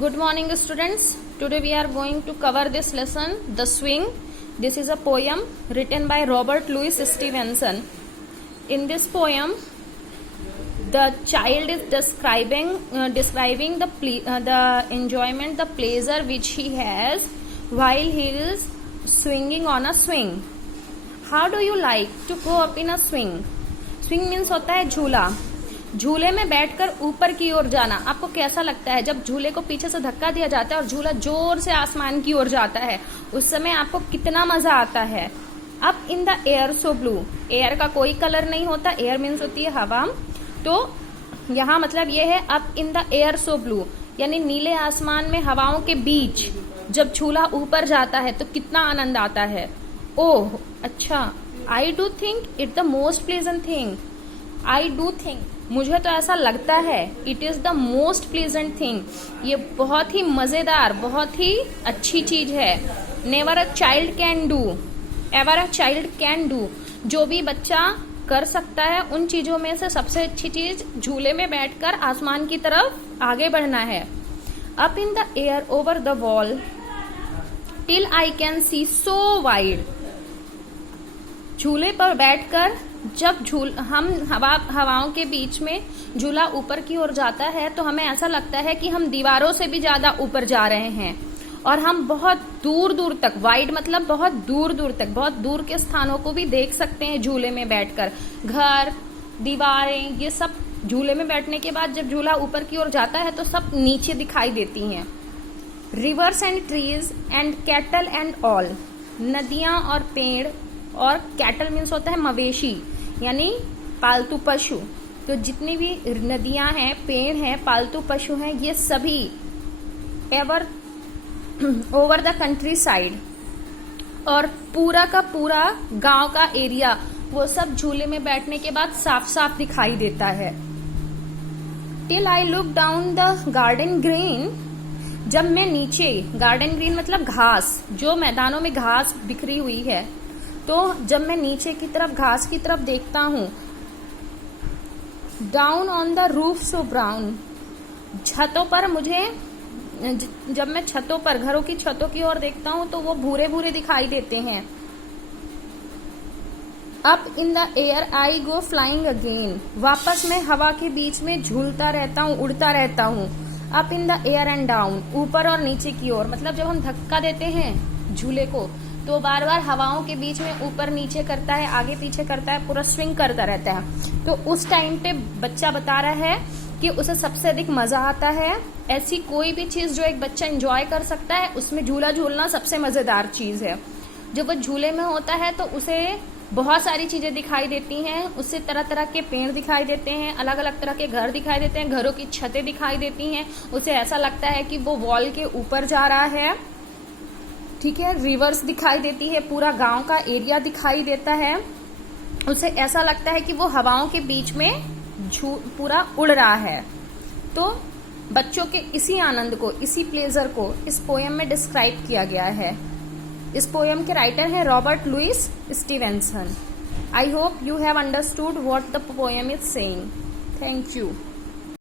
Good morning, students. Today we are going to cover this lesson, The Swing. This is a poem written by Robert Louis Stevenson. In this poem, the child is describing the enjoyment, the pleasure which he has while he is swinging on a swing. How do you like to go up in a swing? Swing means होता है झूला. झूले में बैठकर ऊपर की ओर जाना आपको कैसा लगता है? जब झूले को पीछे से धक्का दिया जाता है और झूला जोर से आसमान की ओर जाता है, उस समय आपको कितना मजा आता है. Up in the air so blue. Air का कोई कलर नहीं होता. एयर मीन्स होती है हवा. तो यहाँ मतलब ये है up in the air so blue, यानी नीले आसमान में हवाओं के बीच जब झूला ऊपर जाता है तो कितना आनंद आता है. ओह अच्छा. I do think it the most pleasant thing. I do think, मुझे तो ऐसा लगता है. It is the most pleasant thing, ये बहुत ही मजेदार, बहुत ही अच्छी चीज है. Never a child can do, ever a child can do. जो भी बच्चा कर सकता है उन चीजों में से सबसे अच्छी चीज झूले में बैठकर आसमान की तरफ आगे बढ़ना है. Up in the air over the wall till I can see so wide. झूले पर बैठकर जब हम हवाओं के बीच में झूला ऊपर की ओर जाता है तो हमें ऐसा लगता है कि हम दीवारों से भी ज्यादा ऊपर जा रहे हैं और हम बहुत दूर दूर तक, वाइड मतलब बहुत दूर दूर तक, बहुत दूर के स्थानों को भी देख सकते हैं झूले में बैठकर. घर, दीवारें, ये सब झूले में बैठने के बाद जब झूला ऊपर की ओर जाता है तो सब नीचे दिखाई देती हैं. Reverse and trees and cattle and all. नदियां और पेड़, और कैटल मीन्स होता है मवेशी यानी पालतू पशु. तो जितनी भी नदियां हैं, पेड़ हैं, पालतू पशु हैं, ये सभी ever over the country side, और पूरा का पूरा गांव का एरिया, वो सब झूले में बैठने के बाद साफ साफ दिखाई देता है. Till I look down the garden green. जब मैं नीचे, गार्डन ग्रीन मतलब घास, जो मैदानों में घास बिखरी हुई है, तो जब मैं नीचे की तरफ घास की तरफ देखता हूं. Down on the roof so brown. छतों पर मुझे, जब मैं छतों पर, घरों की छतों की ओर देखता हूं तो वो भूरे भूरे दिखाई देते हैं. Up in the air I go flying again. वापस मैं हवा के बीच में झूलता रहता हूँ, उड़ता रहता हूँ. Up in the air and down, ऊपर और नीचे की ओर, मतलब जब हम धक्का देते हैं झूले को तो बार बार हवाओं के बीच में ऊपर नीचे करता है, आगे पीछे करता है, पूरा स्विंग करता रहता है. तो उस टाइम पे बच्चा बता रहा है कि उसे सबसे अधिक मजा आता है. ऐसी कोई भी चीज जो एक बच्चा एंजॉय कर सकता है, उसमें झूला झूलना सबसे मजेदार चीज है. जब वो झूले में होता है तो उसे बहुत सारी चीजें दिखाई देती हैं. उससे तरह तरह के पेड़ दिखाई देते हैं, अलग अलग तरह के घर दिखाई देते हैं, घरों की छतें दिखाई देती हैं. उसे ऐसा लगता है कि वो वॉल के ऊपर जा रहा है. ठीक है. रिवर्स दिखाई देती है, पूरा गांव का एरिया दिखाई देता है. उसे ऐसा लगता है कि वो हवाओं के बीच में पूरा उड़ रहा है. तो बच्चों के इसी आनंद को, इसी प्लेजर को इस पोयम में डिस्क्राइब किया गया है. इस पोयम के राइटर है Robert Louis Stevenson. I hope you have understood what the poem is saying. Thank you.